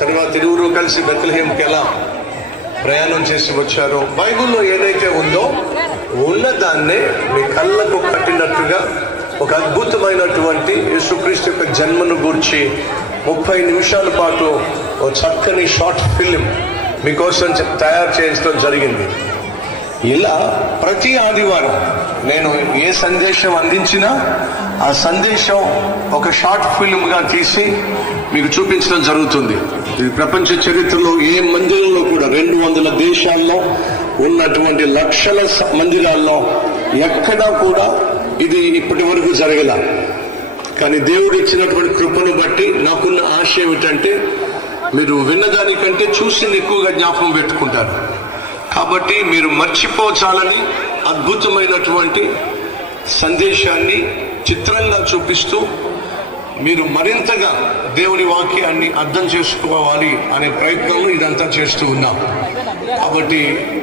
తర్వాత ఇరువురు కలిసి బెత్లెహేంకి ఎలా ప్రయాణం చేసి వచ్చారో, బైబిల్లో ఏదైతే ఉందో ఉన్నదాన్నే మీ కళ్ళకు కట్టినట్టుగా ఒక అద్భుతమైనటువంటి యేసుక్రీస్తు యొక్క జన్మను గూర్చి 30 నిమిషాల పాటు ఒక చక్కని షార్ట్ ఫిల్మ్ మీకోసం తయారు చేయించడం జరిగింది. ఇలా ప్రతి ఆదివారం నేను ఏ సందేశం అందించినా ఆ సందేశం ఒక షార్ట్ ఫిల్మ్గా తీసి మీకు చూపించడం జరుగుతుంది. ఇది ప్రపంచ చరిత్రలో ఏ మందిరంలో కూడా 200 దేశాల్లో ఉన్నటువంటి లక్షల మందిరాల్లో ఎక్కడా కూడా ఇది ఇప్పటి వరకు జరగల. కానీ దేవుడు ఇచ్చినటువంటి కృపను బట్టి నాకున్న ఆశ ఏమిటంటే, మీరు విన్నదానికంటే చూసింది ఎక్కువగా జ్ఞాపకం పెట్టుకుంటారు. కాబట్టి మీరు మర్చిపోచాలని అద్భుతమైనటువంటి సందేశాన్ని చిత్రంగా చూపిస్తూ మీరు మరింతగా దేవుని వాక్యాన్ని అర్థం చేసుకోవాలి అనే ప్రయత్నంలో ఇదంతా చేస్తూ ఉన్నాం. కాబట్టి